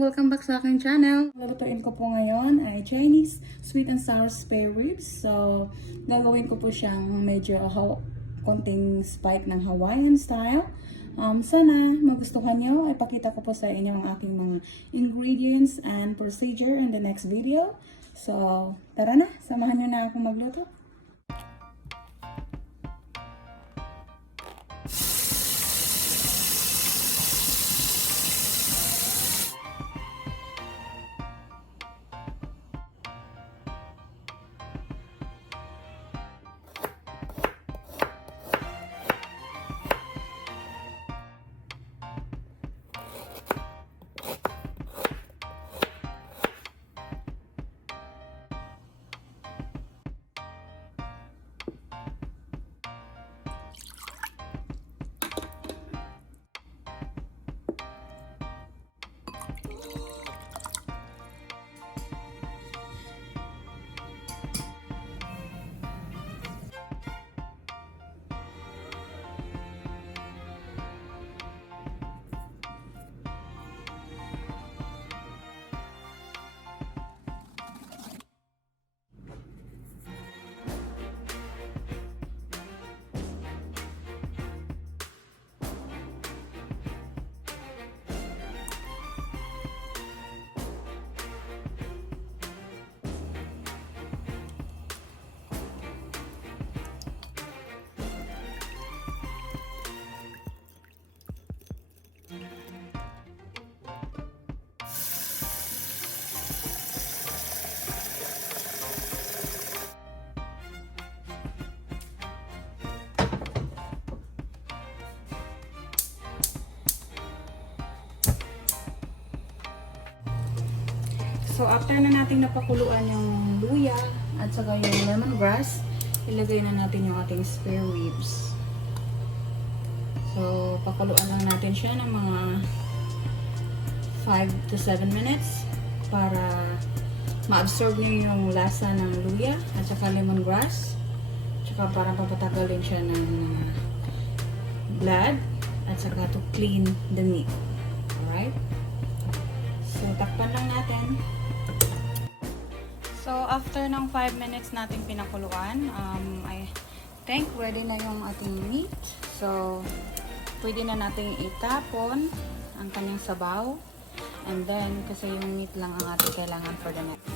Welcome back sa aking channel. Lulutuin ko po ngayon ay Chinese sweet and sour spare ribs. So, gagawin ko po siyang medyo konting spike ng Hawaiian style. Sana magustuhan nyo. Ipakita ko po sa inyo ang aking mga ingredients and procedure in the next video. So, tara na. Samahan nyo na ako magluto. So, after na natin napakuluan yung luya at saka yung lemongrass, ilagay na natin yung ating spare ribs. So, pakuluan lang natin siya ng mga 5 to 7 minutes para ma-absorb niyo yung lasa ng luya at saka lemongrass. Tsaka para papatagalin siya ng blood at saka to clean the meat. Alright? So, takpan lang natin. So, after ng 5 minutes natin pinakuluan, I think ready na yung ating meat. So, pwede na natin itapon ang kanyang sabaw. And then, kasi yung meat lang ang ating kailangan for the next.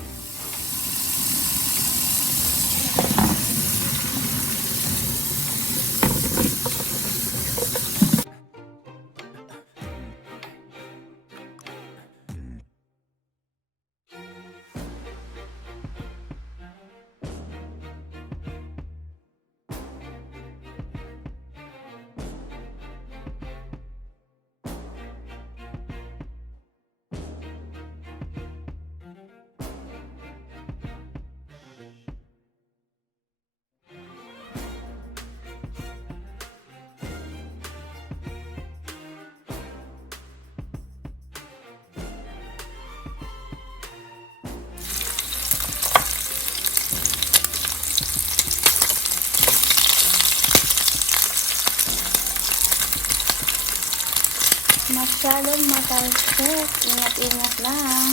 Masyadong matalsik. Ingat-ingat lang.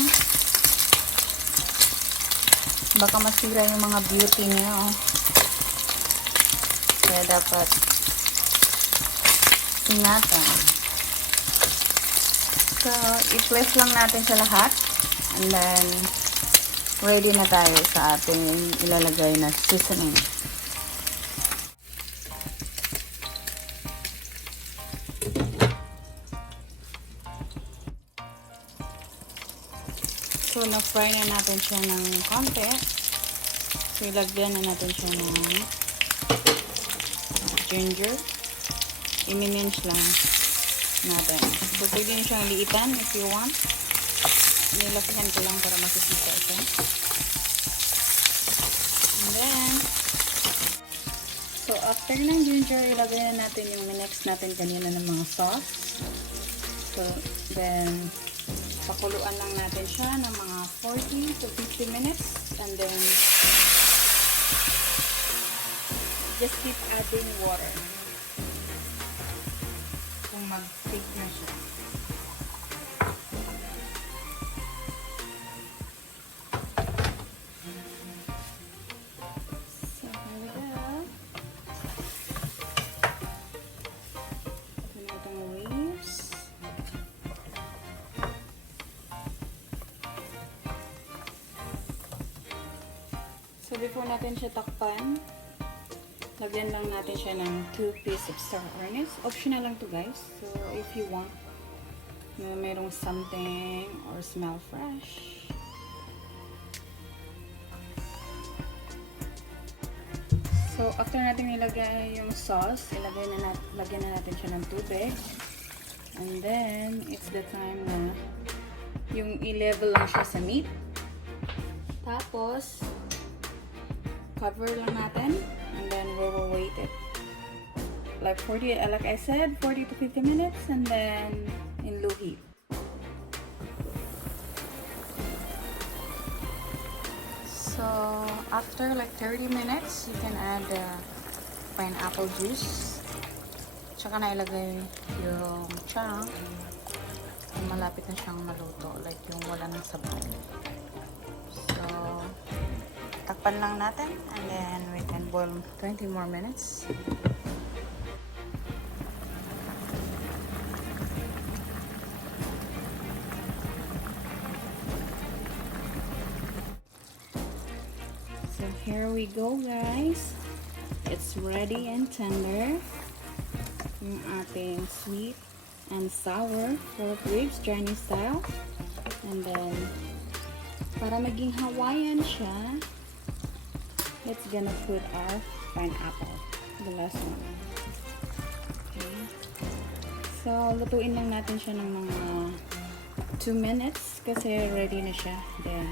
Baka masira yung mga beauty niyo. Kaya dapat ingatan. So, i-place lang natin sa lahat. And then, ready na tayo sa ating ilalagay na seasoning. So, na-fry na natin siya ng konti. So, ilagyan na natin siya ng ginger. I-mince lang natin. So, pwede nyo siyang liitan if you want. Nilakihan ko lang para makikita siya. And then, so, after ng ginger, ilagay na natin yung next na-mix natin kanina ng mga sauce. So, then, pakuluan lang natin siya ng mga 40 to 50 minutes. And then, just keep adding water. Kung mag-thick na siya. So, here we go. Ito na itong waves. So, before natin siya takpan, lagyan lang natin siya ng 2 pieces of star anise. Optional lang to guys. So, if you want na mayroong something or smell fresh. So, after natin nilagay yung sauce, lagyan na natin siya ng tubig. And then, it's the time na yung i-level lang siya sa meat. Tapos, cover lang natin. And then we will wait it like I said, 40 to 50 minutes, and then in low heat. So after like 30 minutes, you can add pineapple juice. Tsaka na ilagay yung chunk. Malapit na siyang maluto, like yung wala ng sabaw. So takpan lang natin, and then we can boil 20 more minutes. So here we go guys. It's ready and tender. Yung ating sweet and sour pork ribs, Chinese style. And then, para maging Hawaiian siya, let's gonna put our pineapple, the last one. Okay. So, lutuin lang natin siya ng mga 2 minutes kasi ready na siya. Then,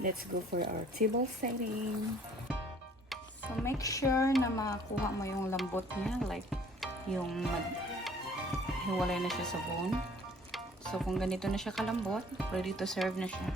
let's go for our table setting. So, make sure na makakuha mo yung lambot niya, like yung hiwalay na siya sa bone. So, kung ganito na siya kalambot, ready to serve na siya.